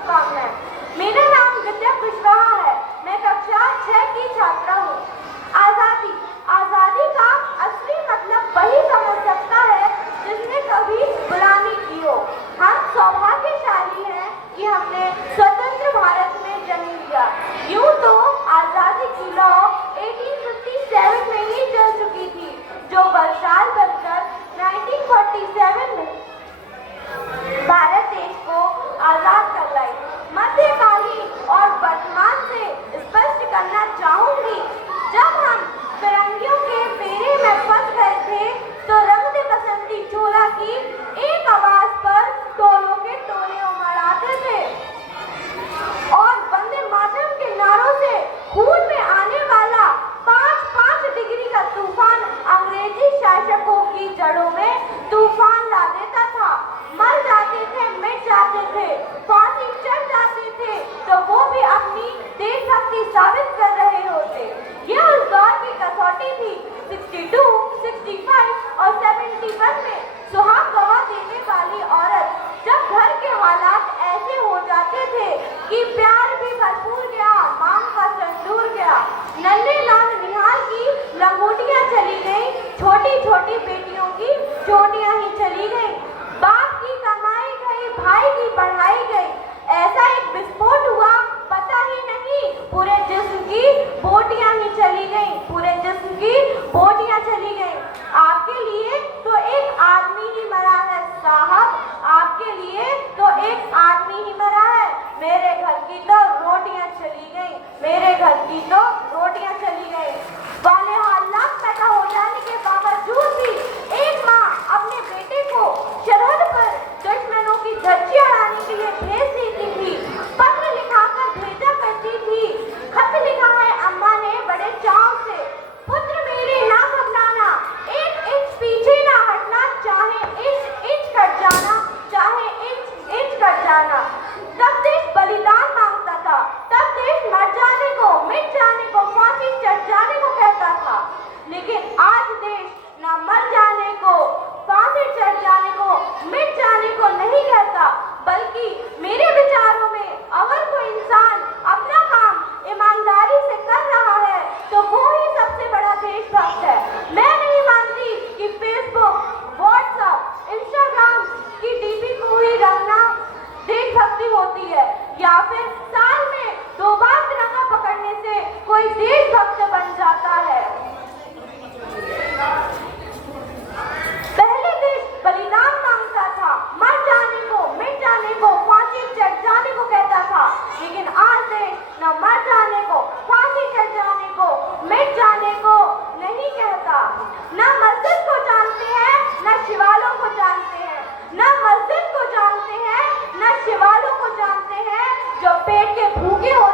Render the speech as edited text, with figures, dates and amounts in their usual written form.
शुभकामनाएं। मेरा नाम विद्या कुशवाहा है। मैं कक्षा 6 की छात्रा हूँ। आजादी आजादी का असली मतलब वही समझ सकता है जिसने कभी गुलामी की हो। हम सौभाग्यशाली हैं कि हमने स्वतंत्र भारत में जन्म लिया। यूं तो आजादी की लौ 1857 में ही चल चुकी थी, जो वर्षाल बनकर 1947 में भारत देश को आजाद कर लाई। मध्यकालीन और वर्तमान से स्पष्ट करना चाहूंगी, जब हम फिरंगियों के फेरे में फंस गए थे तो रंग दे बसंती चोला की एक आवाज पर टोलों के टोले उमड़ आते थे और वंदे मातरम के नारों से खून में आने वाला 5-5 डिग्री का तूफान अंग्रेजी शासकों की जड़ों में तूफान ला देता था। मर जाते थे, मिट जाते थे, फांसी चढ़ जाते थे, तो वो भी अपनी देशभक्ति साबित कर रहे होते। यह उस दौर की कसौटी थी। 62, 65 और 71 में सुहाग गवा देने वाली औरत जब घर के हालात ऐसे हो जाते थे कि प्यार भी भरपूर गया, मांग का संदूर गया, नन्हे लाल निहाल की लंगोटियां चली गई, छोटी छोटी बेटियों की चोटियां ही चली गई, बाप की कमाई गई, भाई की पढ़ाई गई। ऐसा एक विस्फोट हुआ, पता ही नहीं, पूरे जिस्म की बोटियां ही चली गई, पूरे जिस्म की बोटियां चली गई। आपके लिए तो एक आदमी ही मरा है साहब, आपके लिए तो एक आदमी ही मरा है। मेरे घर की तो रोटियां चली गई, मेरे घर की तो रोटियां चली गई। वाले हालात पैदा हो जाने के बावजूद भी एक माँ अपने बेटे को सरहद पर दुश्मनों की धज्जी उड़ाने के लिए भेज देती थी, पत्र लिखाकर भेजा करती थी। खत लिखा है अम्मा ने बड़े चाव से, पुत्र मेरे ना घबराना, एक इंच पीछे ना हटना, चाहे इंच कट जाना, चाहे इंच कट जाना। तब देश बलिदान मांगता था, तब देश मर जाने को, मिट जाने को, फांसी चढ़ जाने को कहता था। लेकिन आज देश ना मर जाने को, फांसी चढ़ जाने को, मिट जाने को नहीं कहता, बल्कि मेरे विचारों में अगर कोई इंसान अपना काम ईमानदारी से कर रहा है तो वो ही सबसे बड़ा देशभक्त है। मैं नहीं मानती कि फेसबुक, व्हाट्सएप, इंस्टाग्राम की डीपी को ही रंगना देशभक्ति होती है, या फिर साल में 2 बार तिरंगा पकड़ने से कोई देशभक्त बन जाता है। पहले देश बलिदान मांगता था, मर जाने को, मिट जाने को, फांसी चढ़ जाने को कहता था, लेकिन आज देश न मर जाने को, फांसी चढ़ जाने को, मिट जाने को नहीं कहता। न मस्जिद को जानते हैं, न शिवालों को जानते हैं, न मस्जिद को जानते हैं, न शिवालों को जानते हैं। जो पेट के भूखे हो